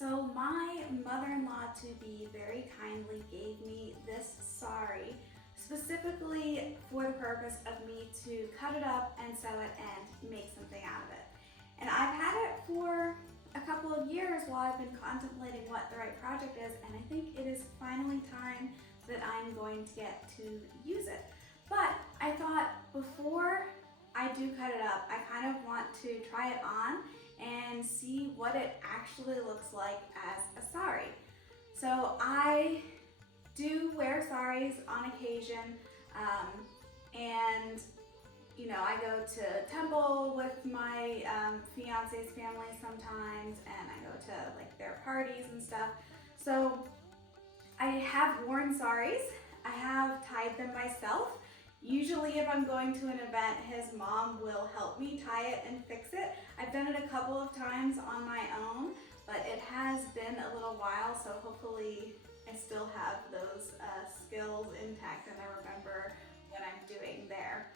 So my mother-in-law to be very kindly gave me this sari specifically for the purpose of me to cut it up and sew it and make something out of it. And I've had it for a couple of years while I've been contemplating what the right project is, and I think it is finally time that I'm going to get to use it. But I thought before I do cut it up, I kind of want to try it on and see what it actually looks like as a sari. So I do wear saris on occasion, and you know, I go to temple with my fiance's family sometimes, and I go to like their parties and stuff. So I have worn saris. I have tied them myself. Usually if I'm going to an event, his mom will help me tie it and fix it. I've done it a couple of times on my own, but it has been a little while, so hopefully I still have those skills intact and I remember what I'm doing there.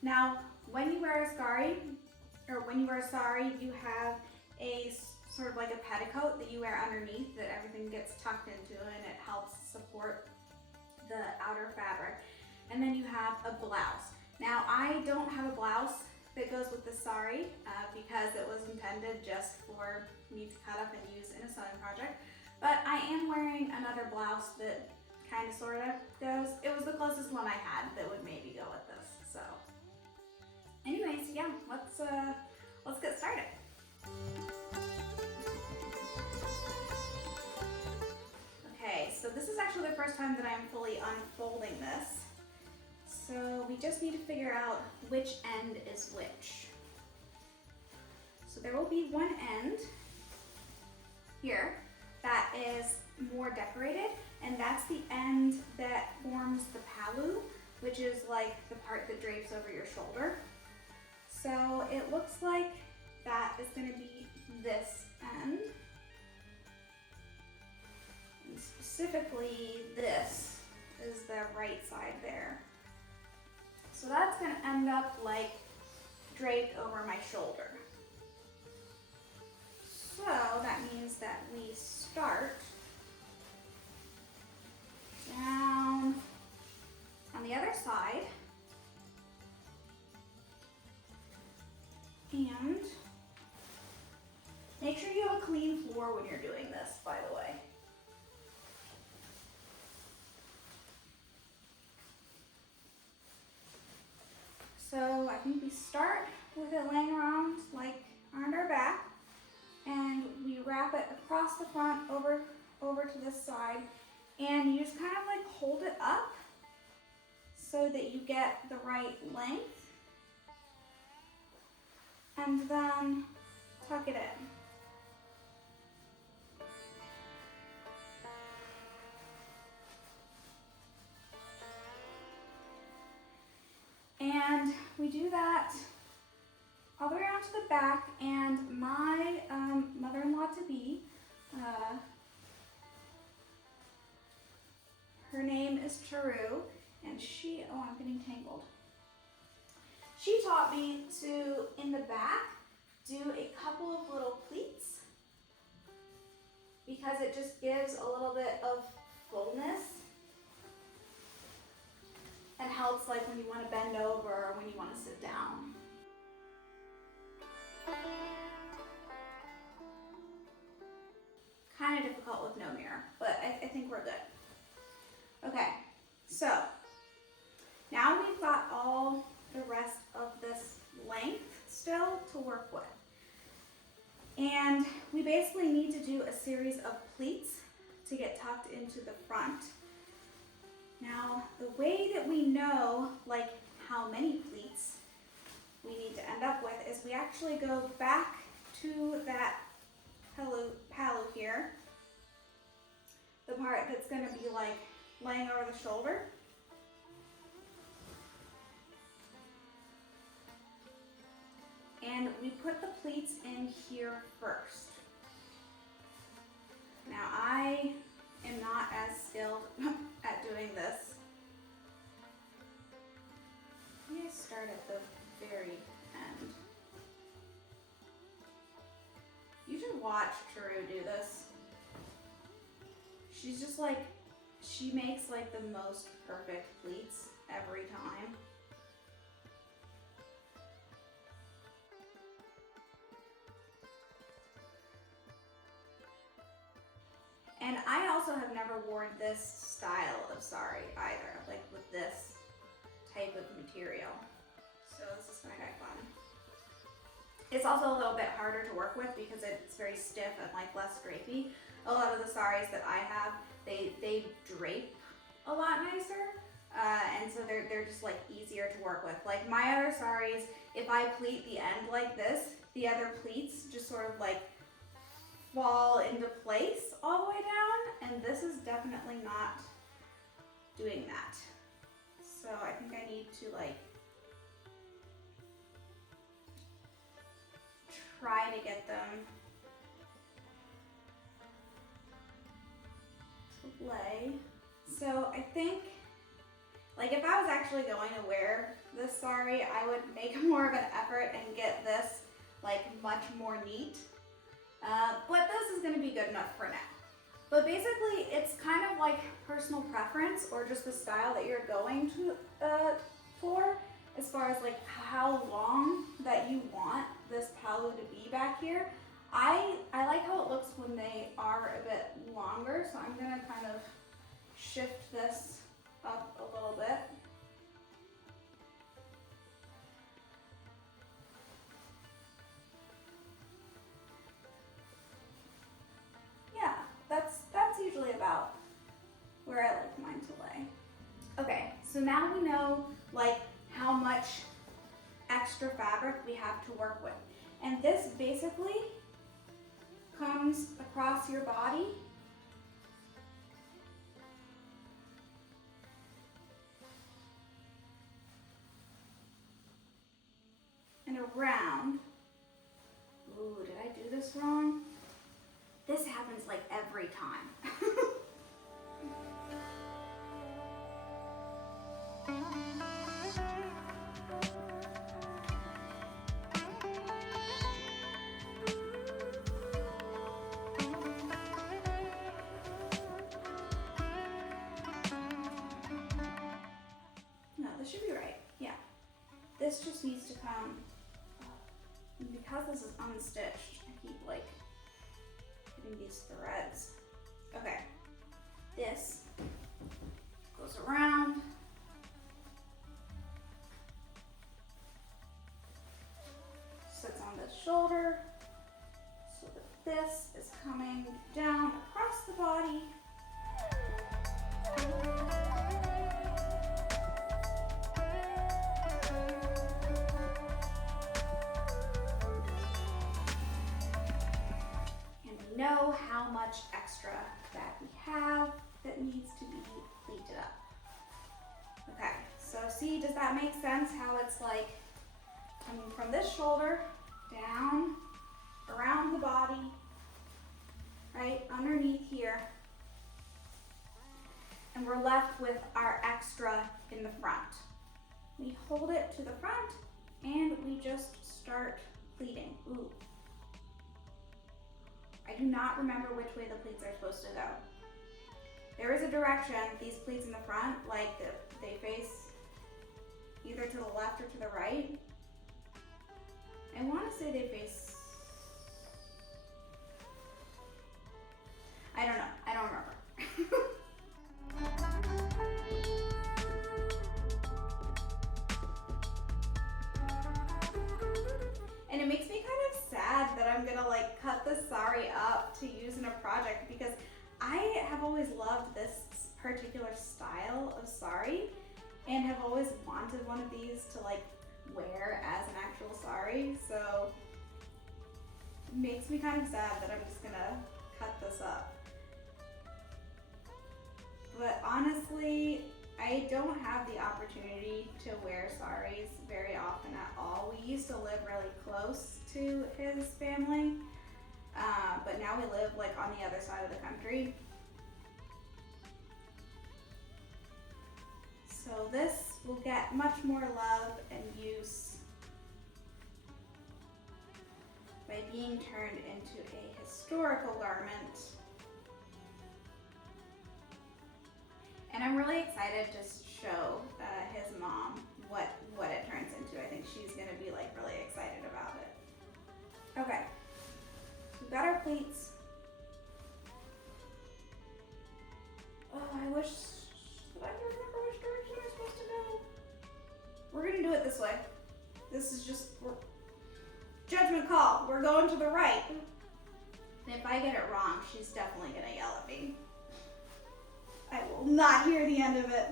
Now, when you wear a sari, you have a sort of like a petticoat that you wear underneath that everything gets tucked into, and it helps support the outer fabric. And then you have a blouse. Now, I don't have a blouse that goes with the sari because it was intended just for me to cut up and use in a sewing project. But I am wearing another blouse that kind of sort of goes. It was the closest one I had that would maybe go with this. So anyways, yeah, let's get started. Okay, so this is actually the first time that I'm fully unfolding this. So we just need to figure out which end is which. So there will be one end here that is more decorated, and that's the end that forms the palu, which is like the part that drapes over your shoulder. So it looks like that is going to be this end. And specifically, this is the right side there. So that's going to end up like draped over my shoulder. So that means that we start down on the other side and make sure you have a clean floor when you're doing this, by the way. So I think we start with it laying around like on our back, and we wrap it across the front over to this side, and you just kind of like hold it up so that you get the right length, and then tuck it in. And we do that all the way around to the back, and my mother-in-law to be, her name is Taru, and I'm getting tangled. She taught me to, in the back, do a couple of little pleats because it just gives a little bit of fullness and helps like when you want to bend over or when you want to sit down. Kind of difficult with no mirror, but I think we're good. Okay, so now we've got all the rest of this length still to work with. And we basically need to do a series of pleats to get tucked into the front. Now, the way that we know like how many pleats we need to end up with is we actually go back to that palu here, the part that's going to be like laying over the shoulder. And we put the pleats in here first. Now I am not as skilled at doing this. I'm going to start at the very end. Usually watch Taru do this. She's just like, she makes like the most perfect pleats every time. And I also have never worn this style of sari either, like with this type of material. So this is kind of fun. It's also a little bit harder to work with because it's very stiff and like less drapey. A lot of the saris that I have, they drape a lot nicer. And so they're just like easier to work with. Like my other saris, if I pleat the end like this, the other pleats just sort of like fall into place all the way down, and this is definitely not doing that. So I think I need to like try to get them to lay. So I think like if I was actually going to wear this sari, I would make more of an effort and get this like much more neat. But this is going to be good enough for now. But basically, it's kind of like personal preference or just the style that you're going to for, as far as like how long that you want this palu to be back here. I like how it looks when they are a bit longer, so I'm going to kind of shift this up a little bit. That's usually about where I like mine to lay. Okay, so now we know like how much extra fabric we have to work with. And this basically comes across your body and around. Ooh, did I do this wrong? This happens like every time. No, this should be right. Yeah. This just needs to come up. And because this is unstitched, I keep like these threads. Okay, this goes around, sits on this shoulder, so that this is coming down across the body. Know how much extra that we have that needs to be pleated up. Okay, so see, does that make sense how it's like coming from this shoulder down around the body, right underneath here, and we're left with our extra in the front. We hold it to the front and we just start pleating. Ooh. I do not remember which way the pleats are supposed to go. There is a direction, these pleats in the front, like they face either to the left or to the right. I want to say they face, I don't know, I don't remember. And it makes me kind of sad that I'm gonna like cut this sari up to use in a project because I have always loved this particular style of sari and have always wanted one of these to like wear as an actual sari. So it makes me kind of sad that I'm just gonna cut this up. But honestly, I don't have the opportunity to wear saris very often at all. We used to live really close to his family, but now we live like on the other side of the country. So this will get much more love and use by being turned into a historical garment. And I'm really excited to show his mom what it turns into. I think she's gonna be like really excited about it. Okay, we've got our pleats. Oh, I wish that I could remember which direction I'm supposed to go. We're gonna do it this way. This is just judgment call. We're going to the right. And if I get it wrong, she's definitely gonna yell at me. I will not hear the end of it.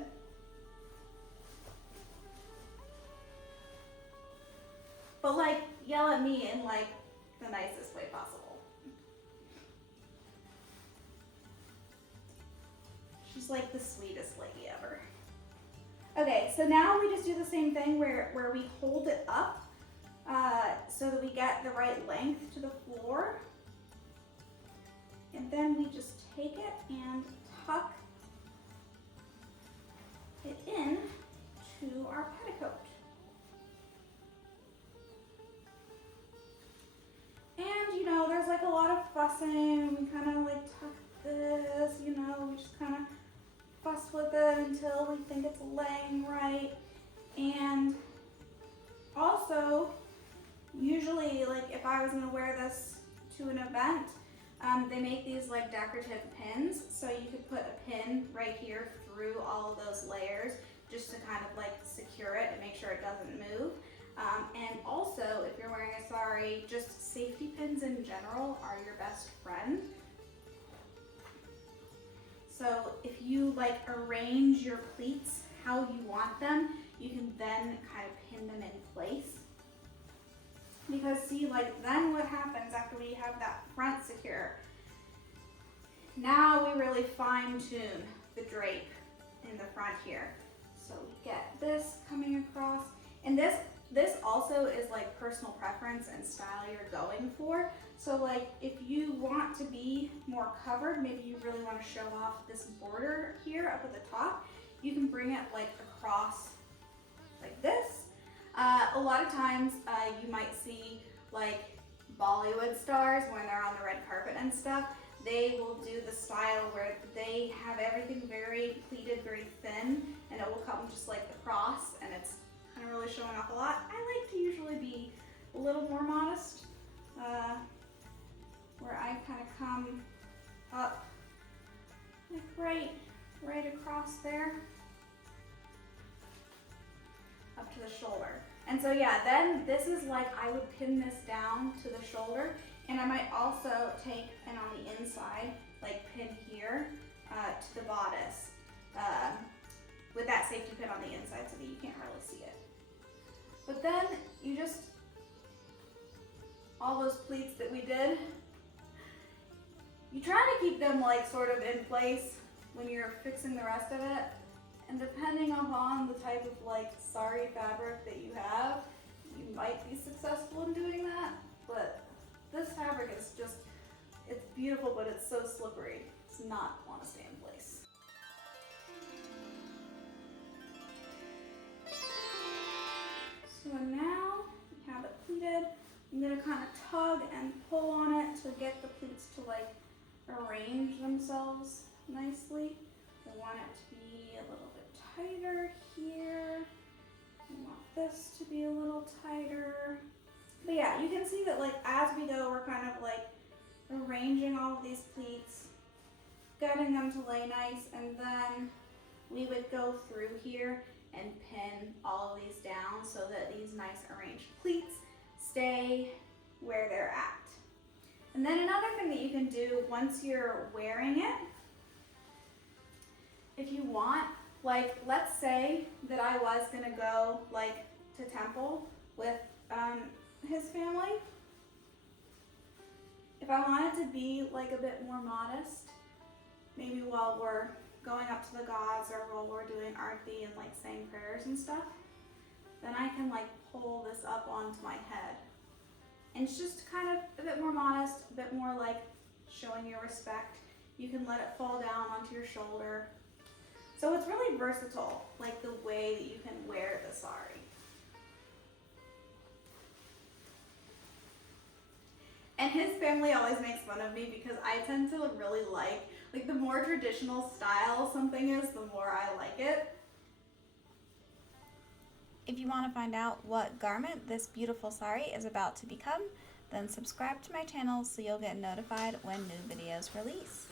But like, yell at me in like the nicest way possible. She's like the sweetest lady ever. Okay, so now we just do the same thing where we hold it up so that we get the right length to the floor. And then we just take it and tuck it in to our petticoat. And you know, there's like a lot of fussing. We kind of like tuck this, you know, we just kind of fuss with it until we think it's laying right. And also, usually, like if I was gonna wear this to an event, they make these like decorative pins, so you could put a pin right here through all of those layers just to kind of like secure it and make sure it doesn't move. And also, if you're wearing a sari, just safety pins in general are your best friend. So if you like arrange your pleats how you want them, you can then kind of pin them in place. Because see, like then what happens after we have that front secure? Now we really fine tune the drape in the front here. So we get this coming across, and this also is like personal preference and style you're going for. So like if you want to be more covered, maybe you really want to show off this border here up at the top, you can bring it like across like this. A lot of times you might see like Bollywood stars when they're on the red carpet and stuff. They will do the style where they have everything very pleated, very thin, and it will come just like across, and it's kind of really showing off a lot. I like to usually be a little more modest, where I kind of come up like right across there, up to the shoulder. And so yeah, then this is like I would pin this down to the shoulder, and I might also take and on the inside, like pin here to the bodice with that safety pin on the inside so that you can't really see it. But then you just, all those pleats that we did, you try to keep them like sort of in place when you're fixing the rest of it. And depending upon the type of like sari fabric that you have, you might be successful in doing that. But this fabric is just, it's beautiful, but it's so slippery. It's not want to stay in place. So now we have it pleated. I'm gonna kind of tug and pull on it to get the pleats to like arrange themselves nicely. I want it to be a little bit tighter here. I want this to be a little tighter. But yeah, you can see that like as we go, we're kind of like arranging all of these pleats, getting them to lay nice, and then we would go through here and pin all of these down so that these nice arranged pleats stay where they're at. And then another thing that you can do once you're wearing it, if you want, like let's say that I was gonna go like to temple with his family. If I wanted to be like a bit more modest, maybe while we're going up to the gods or while we're doing arti and like saying prayers and stuff, then I can like pull this up onto my head. And it's just kind of a bit more modest, a bit more like showing your respect. You can let it fall down onto your shoulder. So it's really versatile, like the way that you can wear the sari. And his family always makes fun of me because I tend to really like the more traditional style something is, the more I like it. If you want to find out what garment this beautiful sari is about to become, then subscribe to my channel so you'll get notified when new videos release.